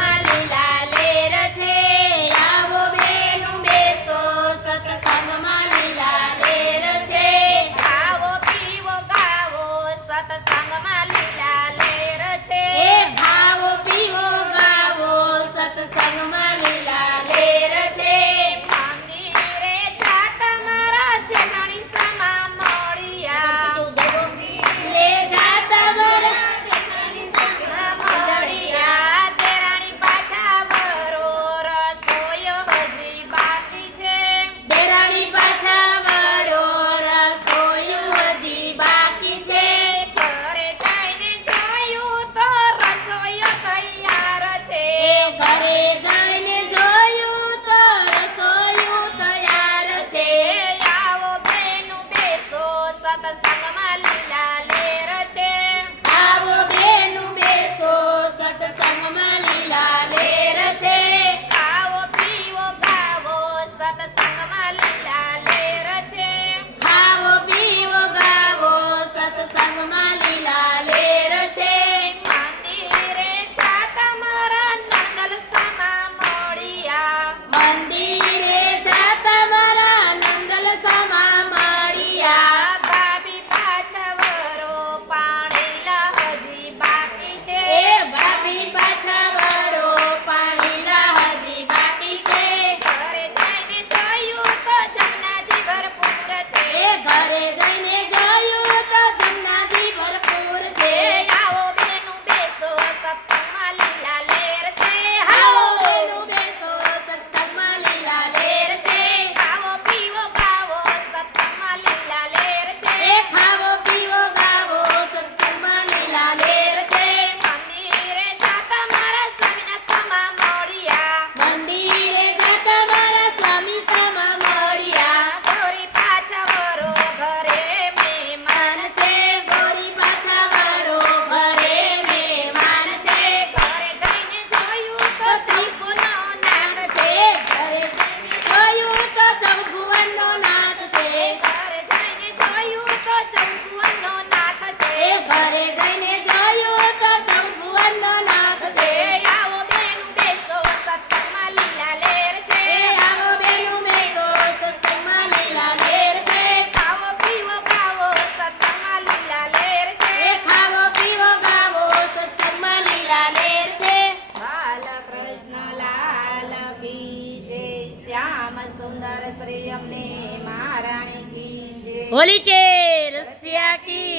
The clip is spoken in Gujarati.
સત્સંગમાં લીલા લેર છે. આવો બેનું બેસો સત્સંગમાં લીલા લેર છે. ખાવો પીવો ગાવો સત્સંગમાં લીલા લેર છે. ખાવો પીવો ગાવો સત્સંગમાં લીલા લેર છે. મંદિરે જાતા મારા જેઠાણી સમા મળ્યા. લે જાતા મારા જેઠાણી સમા મળ્યા. દેરાણી પાછા વરો રસોયો હજી બાકી છે. દેરાણી પાછા વળો રસોયું હજી બાકી છે. ઘરે જઈને જોયું તો રસોયો તૈયાર છે. ઘરે જઈને જોયું તો રસોયું તૈયાર છે. આવો બેનું બેસો સત્સંગમાં લીલા લેર છે. આવો બેનું બેસો સત્સંગમાં લીલા લેર છે. ખાવો પીવો ગાવો સત્સંગમાં લીલા લેર છે. ખાવો પીવો ગાવો સત્સંગમાં લીલા લેર છે. મંદિરે જાતા મારા નંગલ સમા મળ્યા. મંદિરે જાતા મારા નંગલ સમા મળ્યા. ભાભી પાછા વરો પાણીલા હજી બાકી છે. ભાભી પાછા વળો પાણીલા હજી બાકી છે. ઘરે જઈને જોયું તો જમનાજી ભરપૂર છે. ઘરે જઈને જોયું તો જમનાજી ભરપૂર છે. આવો બેનું બેસો સત્સંગમાં લીલા લેર છે. આવો બેનું બેસો સત્સંગમાં લીલા લેર છે. ખાવો પીવો ગાવો સત્સંગમાં લીલા લેર છે. ખાવો પીવો ગાવો સત્સંગમાં લીલા લેર છે. મંદિરે જાતા મારા સ્વામીનાથ સમા મળ્યા. મંદિરે જાતા મારા સ્વામી સમા મળ્યા. ગોરી પાછા વરો ઘરે મહેમાન છે. ગોરી પાછા વળો ઘરે મહેમાન છે. ઘરે જઈને જોયું તો ચંપુનો નાદ છે. ઘરે જઈને જોયું તો ચંપુવનનો નાદ છે. ઘરે જઈને જોયું તો ચંપુનો નાથ છે. ઘરે જઈને જોયું તો ચંપુવનનો નાદ છે. આવો બેનું બેસો સત્સંગમાં લીલા લેર છે. આવો બેનું બેસો સત્સંગમાં લીલા લેર છે. ખાવો પીવો ગાવો સત્સંગમાં લીલા લેર છે. ખાવો પીવો ગાવો સત્સંગમાં લીલા લેર છે. બાલકૃષ્ણ લાલ કી જય. શ્યામ સુંદર શ્રી અમને મહારાણી કી જય. હોલી કે રસિયા કી